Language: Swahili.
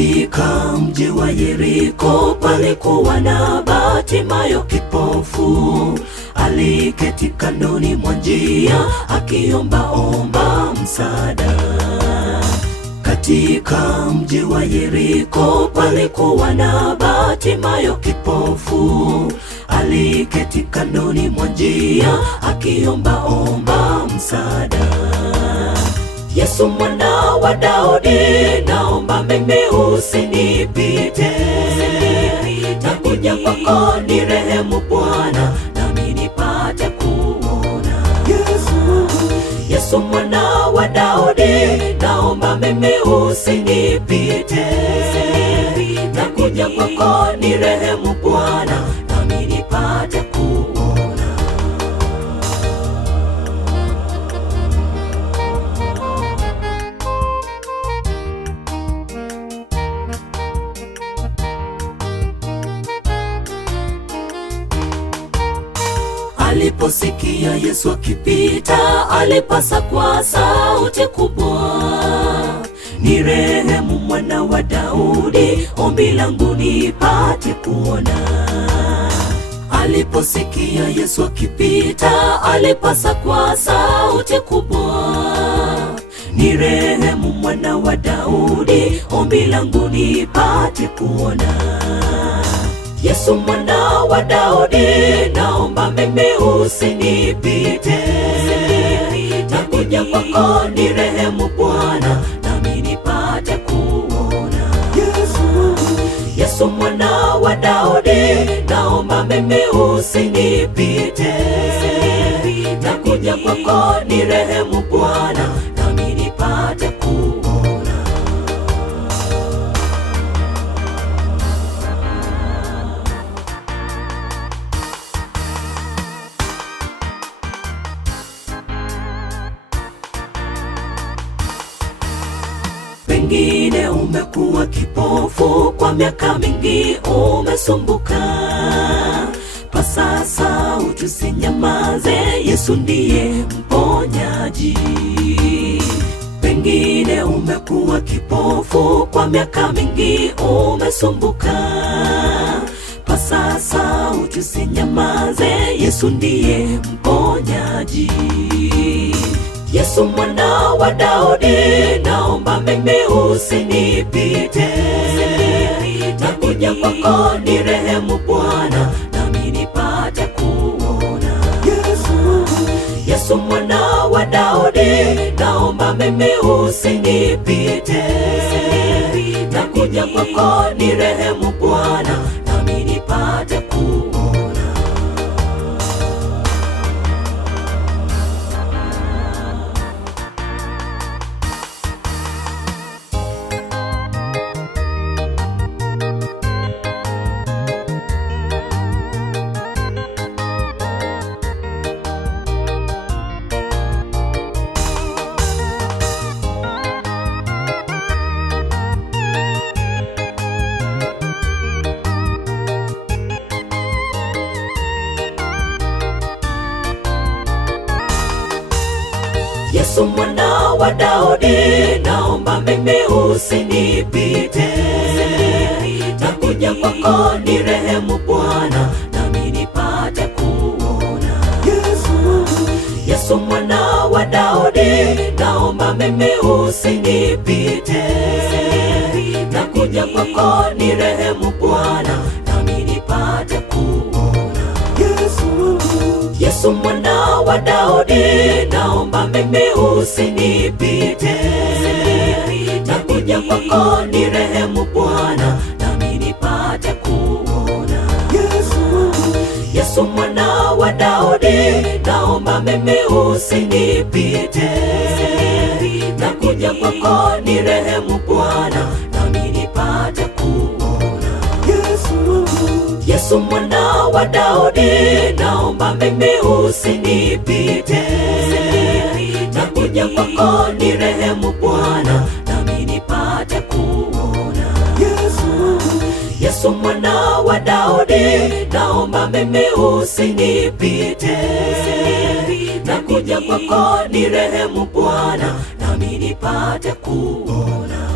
Katika mji wa Yeriko palikuwa na Bartimayo kipofu, aliketi kandoni mwa njia akiomba msaada. Katika mji wa Yeriko palikuwa na Bartimayo kipofu, aliketi kandoni mwa njia akiomba msaada. Yesu mwana wa Daudi, naomba mimi usinipite, nakuja kwako nirehemu Bwana, nami nipate kuona. Yesu mwana wa Daudi, naomba mimi usinipite, nakuja kwako nirehemu Bwana, nami nipate kuona. Aliposikia Yesu akipita, alipasa kwa sauti kubwa, nirehemu mwana wa Daudi, ombi langu nipate kuona. Aliposikia Yesu akipita, alipasa kwa sauti kubwa, nirehemu mwana wa Daudi, ombi langu nipate kuona. Yesu mwana wa Daudi, naomba mimi usinipite, nakuja kwako nirehemu Bwana, nami nipate kuona. Yesu mwana wa Daudi, naomba mimi usinipite, nakuja kwako nirehemu Bwana, nami nipate kuona. Pengine umekuwa kipofu kwa miaka mingi, umesumbuka. Kwa sasa usinyamaze, Yesu ndiye mponyaji. Pengine umekuwa kipofu kwa miaka mingi, umesumbuka. Kwa sasa usinyamaze, Yesu ndiye mponyaji. Yesu mwana wa Daudi, naomba mimi usinipite, nakuja kwako nirehemu Bwana, nami nipate kuona. Yesu mwana wa Daudi, naomba mimi usinipite, nakuja kwako nirehemu Bwana, nami nipate kuona. Yesu mwana wa Daudi, naomba mimi usinipite, nakuja kwako nirehemu Bwana, nami nipate kuona. Yesu mwana wa Daudi, naomba mimi usinipite, nakuja kwako nirehemu Bwana, nami nipate kuona. Yesu mwana wa Daudi, naomba mimi usinipite, nakuja kwako nirehemu Bwana, nami nipate kuona. Yesu mwana wa Daudi, naomba mimi usinipite, nakuja kwako nirehemu Bwana, nami nipate kuona. Yesu mwana wa Daudi, naomba mimi usinipite, nakuja kwako nirehemu Bwana, nami nipate kuona. Yesu mwana wa Daudi, naomba mimi usinipite, nakuja kwako nirehemu Bwana, nami nipate kuona.